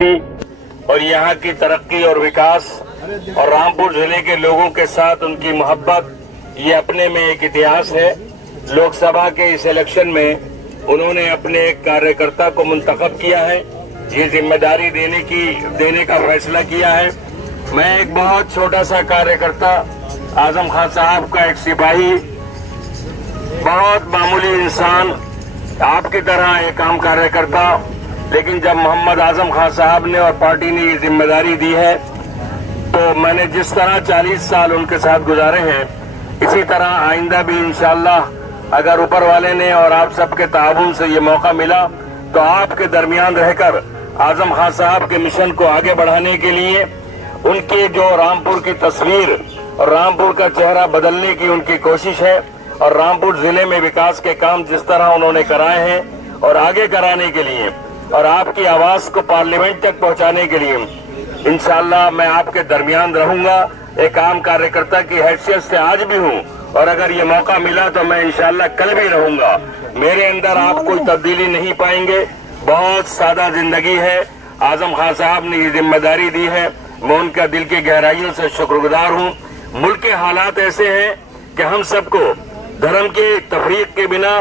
और यहाँ की तरक्की और विकास और रामपुर जिले के लोगों के साथ उनकी मोहब्बत, ये अपने में एक इतिहास है। लोकसभा के इस इलेक्शन में उन्होंने अपने एक कार्यकर्ता को मुंतखब किया है, ये जिम्मेदारी देने का फैसला किया है। मैं एक बहुत छोटा सा कार्यकर्ता, आजम खान साहब का एक सिपाही, बहुत मामूली इंसान, आपकी तरह एक आम कार्यकर्ता, लेकिन जब मोहम्मद आजम खान साहब ने और पार्टी ने ये जिम्मेदारी दी है तो मैंने जिस तरह 40 साल उनके साथ गुजारे हैं, इसी तरह आइंदा भी इंशाअल्लाह अगर ऊपर वाले ने और आप सबके ताउन से ये मौका मिला तो आपके दरमियान रहकर आजम खान साहब के मिशन को आगे बढ़ाने के लिए उनके जो रामपुर की तस्वीर और रामपुर का चेहरा बदलने की उनकी कोशिश है और रामपुर जिले में विकास के काम जिस तरह उन्होंने कराए हैं और आगे कराने के लिए और आपकी आवाज को पार्लियामेंट तक पहुंचाने के लिए इंशाअल्लाह मैं आपके दरमियान रहूंगा। एक आम कार्यकर्ता की हैसियत से आज भी हूं और अगर ये मौका मिला तो मैं इंशाअल्लाह कल भी रहूंगा। मेरे अंदर आप कोई तब्दीली नहीं पाएंगे, बहुत सादा जिंदगी है। आजम खान साहब ने ये जिम्मेदारी दी है, मैं उनका दिल की गहराइयों से शुक्रगुजार हूँ। मुल्क के हालात ऐसे हैं कि हम सबको धर्म के तफरीक के बिना,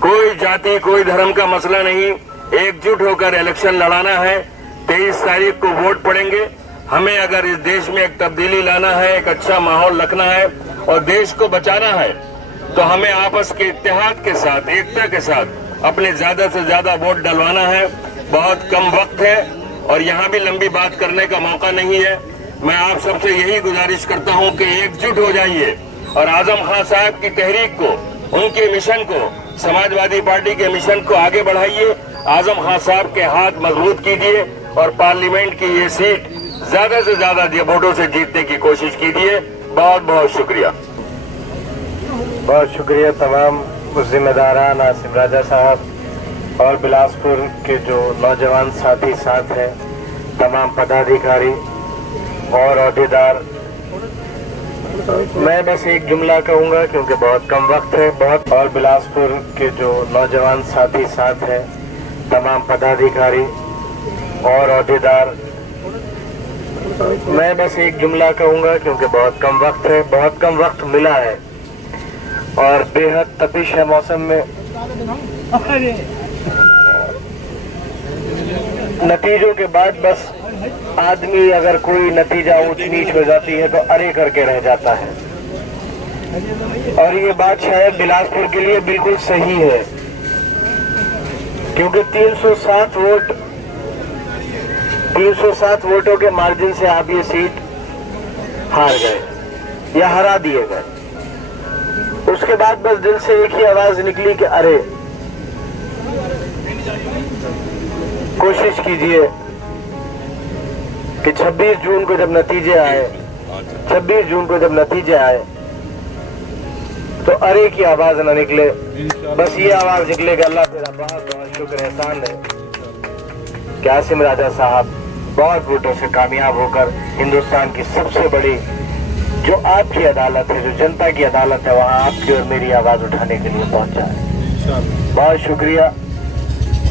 कोई जाति कोई धर्म का मसला नहीं, एकजुट होकर इलेक्शन लड़ाना है। 23 तारीख को वोट पड़ेंगे। हमें अगर इस देश में एक तब्दीली लाना है, एक अच्छा माहौल रखना है और देश को बचाना है तो हमें आपस के इत्तेहाद के साथ, एकता के साथ अपने ज्यादा से ज्यादा वोट डलवाना है। बहुत कम वक्त है और यहाँ भी लंबी बात करने का मौका नहीं है। मैं आप सबसे यही गुजारिश करता हूँ कि एकजुट हो जाइए और आजम खान साहब की तहरीक को, उनके मिशन को, समाजवादी पार्टी के मिशन को आगे बढ़ाइए। आजम खान साहब के हाथ मजबूत कीजिए और पार्लियामेंट की ये सीट ज्यादा से ज्यादा वोटों से जीतने की कोशिश कीजिए। बहुत बहुत शुक्रिया। बहुत शुक्रिया तमाम जिम्मेदारान, आसिम राजा साहब और बिलासपुर के जो नौजवान साथी साथ हैं, तमाम पदाधिकारी और अहदेदार। मैं बस एक जुमला कहूँगा क्योंकि बहुत कम वक्त है। बहुत और बिलासपुर के जो नौजवान साथी साथ हैं, तमाम पदाधिकारी और अहदेदार। मैं बस एक जुमला कहूँगा क्योंकि बहुत कम वक्त है, बहुत कम वक्त मिला है और बेहद तपिश है मौसम में। नतीजों के बाद बस आदमी अगर कोई नतीजा ऊंच नीच हो जाती है तो अरे करके रह जाता है और ये बात शायद बिलासपुर के लिए बिल्कुल सही है क्योंकि 307 वोटों के मार्जिन से आप ये सीट हार गए या हरा दिए गए। उसके बाद बस दिल से एक ही आवाज निकली कि अरे कोशिश कीजिए कि 26 जून को जब नतीजे आए तो अरे की आवाज न निकले, बस ये आवाज निकले कि अल्लाह तेरा बहुत बहुत शुक्र एहसान है कि आसिम राजा साहब बहुत वोटों से कामयाब होकर हिंदुस्तान की सबसे बड़ी जो आपकी अदालत है, जो जनता की अदालत है, वहां आपकी और मेरी आवाज उठाने के लिए पहुंचा है। बहुत शुक्रिया।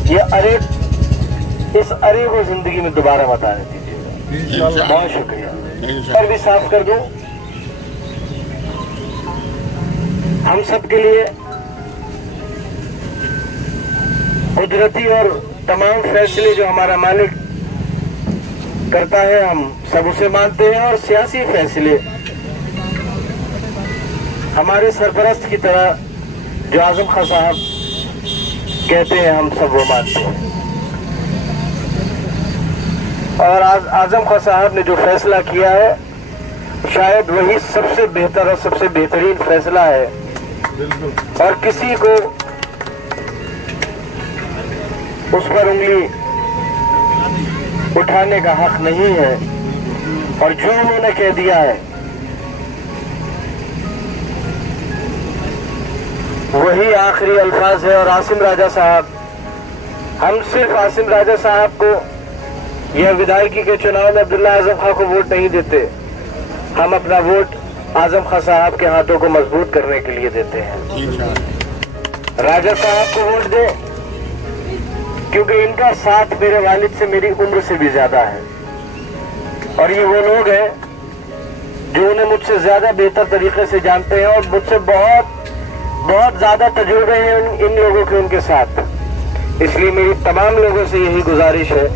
ये अरे, इस अरे को जिंदगी में दोबारा मत आने दीजिएगा। बहुत शुक्रिया। और भी साफ कर दूं, हम सब के लिए कुदरती और तमाम फैसले जो हमारा मालिक करता है हम सब उसे मानते हैं और सियासी फैसले हमारे सरपरस्त की तरह जो आजम खान साहब कहते हैं हम सब वो मानते हैं। और आज आजम खान साहब ने जो फैसला किया है शायद वही सबसे बेहतर और सबसे बेहतरीन फैसला है और किसी को उस पर उंगली उठाने का हक नहीं है और जो उन्होंने कह दिया है वही आखिरी अल्फाज है। और आसिम राजा साहब, हम सिर्फ आसिम राजा साहब को यह विधायकी के चुनाव में अब्दुल्ला आजम खान को वोट नहीं देते, हम अपना वोट आजम खान साहब के हाथों को मजबूत करने के लिए देते हैं। राजा साहब को वोट दे کیونکہ ان کا ساتھ میرے والد سے میری عمر سے بھی زیادہ ہے، اور یہ وہ لوگ ہیں جو انہیں مجھ سے زیادہ بہتر طریقے سے جانتے ہیں اور مجھ سے بہت زیادہ تجربے ہیں ان لوگوں کے ان کے ساتھ۔ اس لیے میری تمام لوگوں سے یہی گزارش ہے